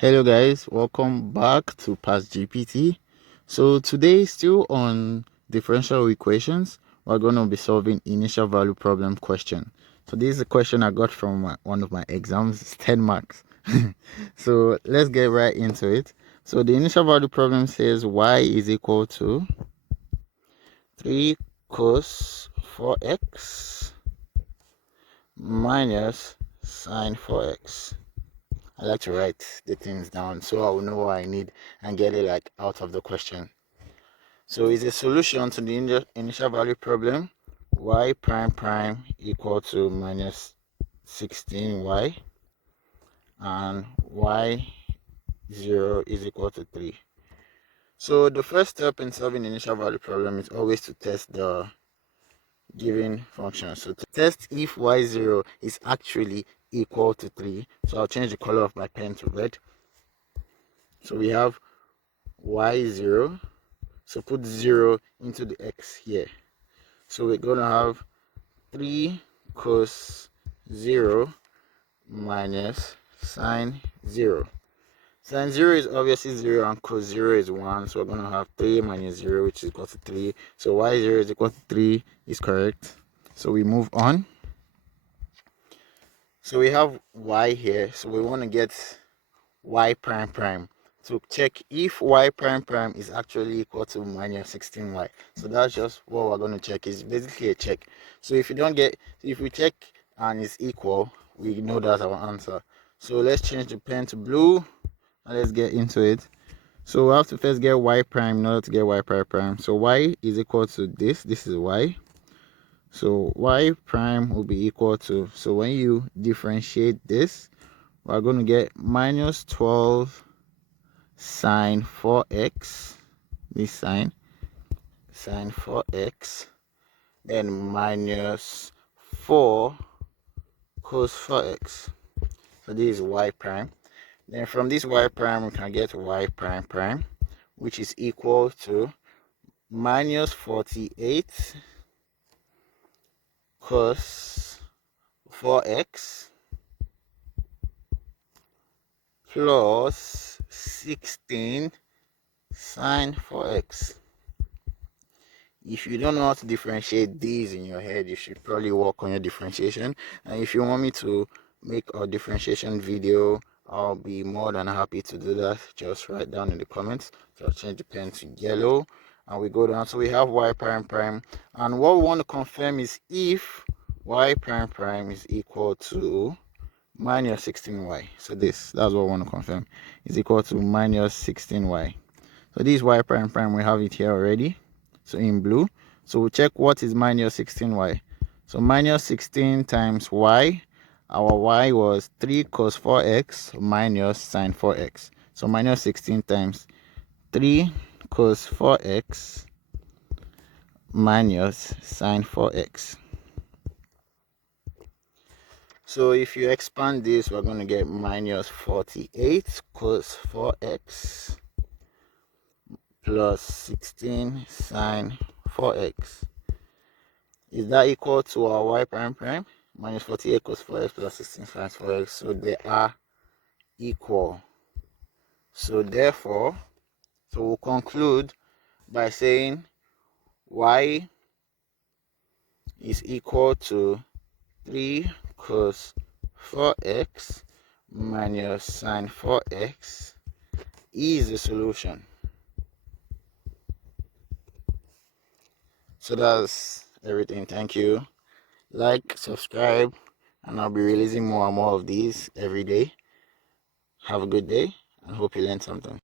Hello guys, welcome back to PasGPT. So today, still on differential equations, we're going to be solving initial value problem question. So this is a question I got from one of my exams. It's 10 marks. So let's get right into it. So the initial value problem says y is equal to 3 cos 4x minus sine 4x. I like to write the things down so I will know what I need and get it like out of the question. So is a solution to the initial value problem y prime prime equal to minus 16y and y0 is equal to 3. So the first step in solving the initial value problem is always to test the given function. So to test if y0 is actually equal to 3, so I'll change the color of my pen to red. So we have y0, so put 0 into the x here. So we're going to have 3 cos 0 minus sine 0. Sine 0 is obviously 0 and cos 0 is 1, so we're going to have 3 minus 0, which is equal to 3. So y0 is equal to 3 is correct. So we move on. So we have y here, so we want to get y prime prime to check if y prime prime is actually equal to minus 16y. So that's just what we're going to check. It's basically a check. So if we check and it's equal, we know that's our answer. So let's change the pen to blue and let's get into it. So we have to first get y prime in order to get y prime prime. So y is equal to this is y. So y prime will be equal to, so when you differentiate this, we're going to get minus 12 sine 4x, this sine 4x, then minus 4 cos 4x. So this is y prime. Then from this y prime, we can get y prime prime, which is equal to minus 48 cos 4x plus 16 sine 4x. If you don't know how to differentiate these in your head, you should probably work on your differentiation. And if you want me to make a differentiation video, I'll be more than happy to do that. Just write down in the comments. So I'll change the pen to yellow and we go down. So we have y prime prime, and what we want to confirm is if y prime prime is equal to minus 16y. So that's what we want to confirm, is equal to minus 16y. So this y prime prime, we have it here already, so in blue. So we'll check what is minus 16y. So minus 16 times y, our y was 3 cos 4x minus sine 4x. So minus 16 times 3 cos 4x minus sine 4x. So if you expand this, we're going to get minus 48 cos 4x plus 16 sine 4x. Is that equal to our y prime prime? Minus 48 cos 4x plus 16 sine 4x. So they are equal. So therefore, we'll conclude by saying y is equal to 3 cos 4x minus sine 4x is the solution. So that's everything. Thank you. Like, subscribe, and I'll be releasing more and more of these every day. Have a good day and hope you learned something.